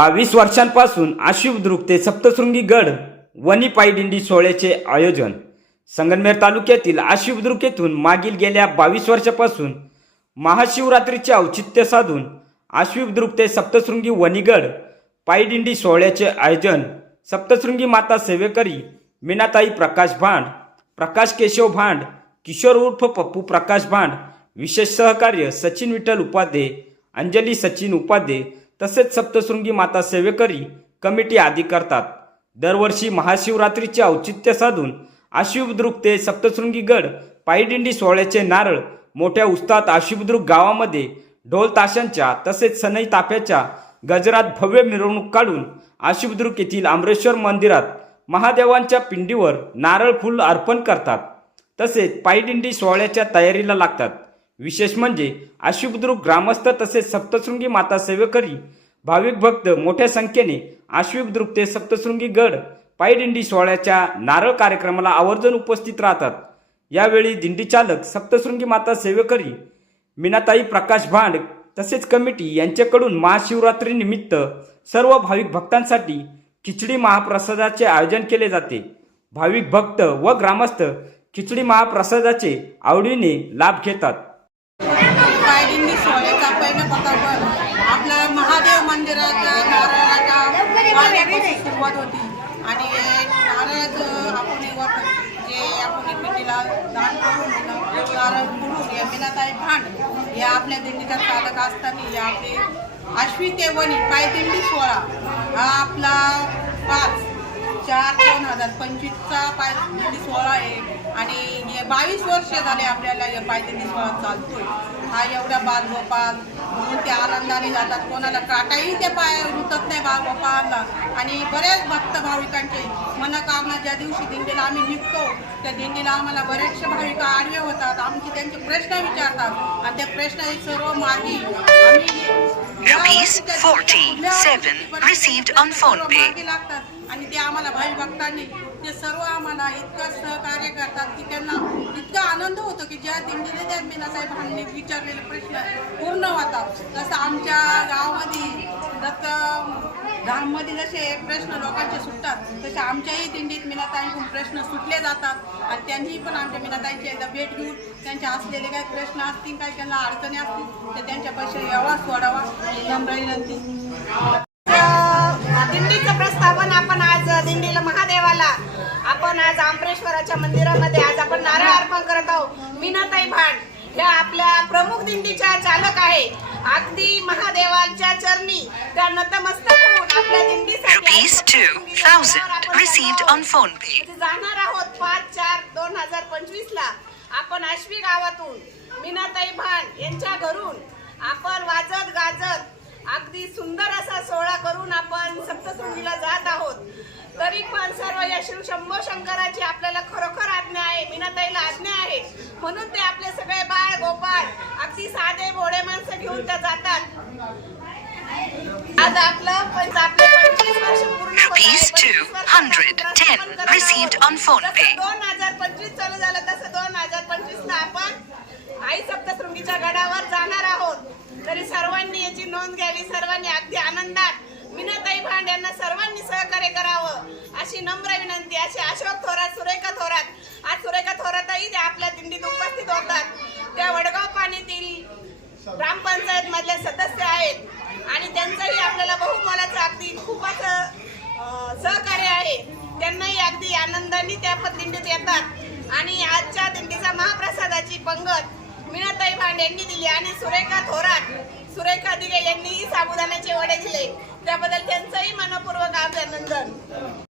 22 वर्षांपासून आशिवद्रुक ते सप्तशृंगी गड वनी पायदिंडी सोहळ्याचे आयोजन। संगमनेर तालुक्यातील आशिवद्रुक येथून मागील गेल्या 22 वर्षापासून महाशिवरात्रीचे औचित्य साधून आशिवद्रुक ते सप्तशृंगी वनीगड पायदिंडी सोहळ्याचे आयोजन सप्तशृंगी माता सेवेकरी मीनाताई प्रकाश भांड, प्रकाश केशव भांड, किशोर उर्फ पप्पू प्रकाश भांड, विशेष सहकार्य सचिन विठ्ठल उपाध्ये, अंजली सचिन उपाध्ये तसेच सप्तशृंगी माता सेवेकरी कमिटी आदी करतात। दरवर्षी महाशिवरात्रीचे औचित्य साधून आशिवद्रुक ते सप्तशृंगी गड पायदिंडी सोहळ्याचे नारळ मोठ्या उत्साहात आशिवद्रुक गावामध्ये ढोल ताशांच्या तसेच सनई ताफ्याच्या गजरात भव्य मिरवणूक काढून आशिवद्रुक येथील आमरेश्वर मंदिरात महादेवांच्या पिंडीवर नारळ फूल अर्पण करतात। तसेच पायदिंडी सोहळ्याच्या तयारीला लागतात। विशेष म्हणजे आशिवद्रुक ग्रामस्थ तसेच सप्तशृंगी माता सेवेकरी भाविक भक्त मोठ्या संख्येने आशिवद्रुक ते सप्तशृंगी गड पायदिंडी सोहळ्याच्या नारळ कार्यक्रमाला आवर्जून उपस्थित राहतात। यावेळी दिंडी चालक सप्तशृंगी माता सेवेकरी मीनाताई प्रकाश भांड तसेच कमिटी यांच्याकडून महाशिवरात्री निमित्त सर्व भाविक भक्तांसाठी खिचडी महाप्रसादाचे आयोजन केले जाते। भाविक भक्त व ग्रामस्थ खिचडी महाप्रसादाचे आवडीने लाभ घेतात। पायदिंडी सोहळ्याचा पहिला पताका आपल्या महादेव मंदिराच्या नारळाच्या सुरुवात होती आणि नारळाचं आपण जे आपण दिंडीला दान करून नारळ फोडून या मीनाताई भांड या आपल्या दिंडीचा चालक असताना या आपले आश्वी ते वनी पायदिंडी सोहळा हा आपला 5/4/2025चा पायदिंडी सोहळा आहे आणि हे 22 वर्ष झाले आपल्याला या पायदिंडी सोहळा चालतोय। हा एवढा बालगोपाल म्हणून ते आनंदाने जातात, कोणाला काटाही ते पाय रुतत नाही बालगोपालला आणि बरेच भक्त भाविकांचे मनोकामना ज्या दिवशी दिंडीला आम्ही निघतो त्या दिंडीला आम्हाला बरेचसे भाविक आडवे होतात, आमचे त्यांचे प्रश्न विचारतात आणि ते प्रश्न सर्व मार्गी ₹47 received on phone pay. लागतात आणि ते आम्हाला भाई भक्तांनी ते सर्व आम्हाला इतकं सहकार्य करतात की त्यांना इतका आनंद होतो की ज्या दिंडीने त्या मीनाताई भांडने विचारलेले प्रश्न पूर्ण होतात। जसं आमच्या गावामध्ये गावामध्ये जसे प्रश्न लोकांचे सुटतात तसे आमच्याही दिंडीत मीनाताईंकडून प्रश्न सुटले जातात आणि त्यांनी पण आमच्या मीनाताईंची एकदा भेट घेऊन त्यांचे असलेले काही प्रश्न असतील काही त्यांना अडचणी असतील तर त्यांच्यापाशी यावा सोडावा नम्र विनंती। दिंडीचं प्रस्थापन आपण आज दिंडीला महादेवाला आपण आज आमरेश्वराच्या मंदिरामध्ये आज आपण नारळ अर्पण करत आहोत। मीनाताई भांड ह्या आपल्या प्रमुख दिंडीच्या चालक आहे। अगदी महादेवाच्या चरणी त्या नतमस्तक होऊन आपल्या दिंडीसाठी ₹2,000 received on phone pay. जाणार आहोत 5/4/2025 ला आपण आश्वी गावातून मीनाताई भांड यांच्या घरून आपण वाजत गाजत अगदी सुंदर असा सोहळा करून आपण सप्तशृंगीला जात आहोत। तरी पण सर्व या शिव शंभो शंकराची आपल्याला खरोखर आज्ञा आहे, मीनाताईला आज्ञा आहे म्हणून ते आपले सगळे बाळ गोपाळ अगदी साधे भोळे माणसं घेऊन त्या जातात। आज आपले 25 वर्ष पूर्ण ₹210 received on phone pay. 2025 चालू झालं तसं 2025 ला आपण आई सप्तशृंगीच्या गडावर जाणार आहोत। तरी सर्वांनी याची नोंद घ्यावी, सर्वांनी अगदी आनंदात मीनाताई भांड यांना सर्वांनी सहकार्य करावं अशी नम्र विनंती। अशी अशोक थोरात, सुरेखा थोरात आज सुरेखा थोरातही त्या आपल्या दिंडीत उपस्थित होतात। त्या वडगाव पाणीतील ग्रामपंचायत मधले सदस्य आहेत आणि त्यांचंही आपल्याला बहुमोलाचं अगदी खूपच सहकार्य आहे। त्यांनाही अगदी आनंदाने त्या दिंडीत येतात आणि आजच्या दिंडीचा महाप्रसादाची पंगत मीनाताई भांड यांनी दिली आणि सुरेखा दिघे यांनीही साबुदाण्याचे वडे दिले, त्याबद्दल त्यांचंही मनपूर्वक अभिनंदन।